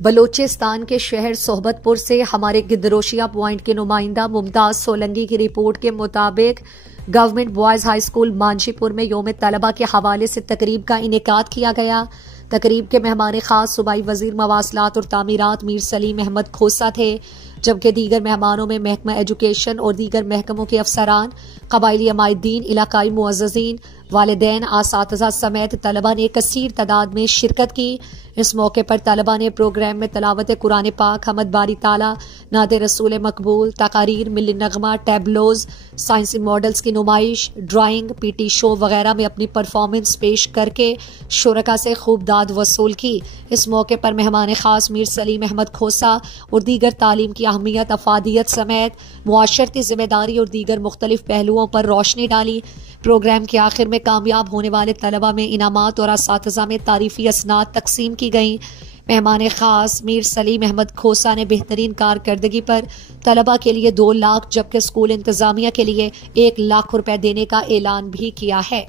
بلوچستان کے شہر صحبت پور سے ہمارے گدروشیا پوائنٹ کے نمائندہ ممتاز سولنگی کی رپورٹ کے مطابق government boys high school Manjhi پور میں یوم طلبہ کے حوالے سے تقریب کا انعقاد کیا گیا۔ تقریب کے مہمان خاص صوبائی وزیر مواصلات اور تعمیرات میر سلیم احمد کھوسہ تھے، جبکہ دیگر مہمانوں میں محکمہ ایجوکیشن اور دیگر محکموں کے افسران، قبائلی عمائدین، علاقائی معززین، والدین، اساتذہ سمیت طلبہ نے کثیر تعداد میں شرکت کی۔ اس موقع پر طلبہ نے پروگرام میں تلاوت قرآن پاک، حمد باری تعالیٰ، نعت رسول مقبول، تقاریر، ملی نغمہ، ٹیبلوز، سائنسی ماڈلز کی نمائش، ڈرائنگ، پی ٹی شو وغیرہ میں اپنی پرفارمنس پیش کر کے شرکاء سے خوب داد وصول کی۔ اس موقع پر مہمان خاص میر سلیم احمد کھوسہ اور دیگر تعلیم کی اہمیت، افادیت سمیت معاشرتی ذمہ داری اور دیگر مختلف پہلوؤں پر روشنی ڈالی۔ پروگرام کے آخر میں کامیاب ہونے والے طلبہ میں انعامات اور اساتذہ میں تعریفی اسناد تقسیم کی گئیں۔ مہمان خاص میر سلیم احمد کھوسہ نے بہترین کارکردگی پر طلبہ کے لیے 2 لاکھ جبکہ اسکول انتظامیہ کے لیے 1 لاکھ روپے دینے کا اعلان بھی کیا ہے۔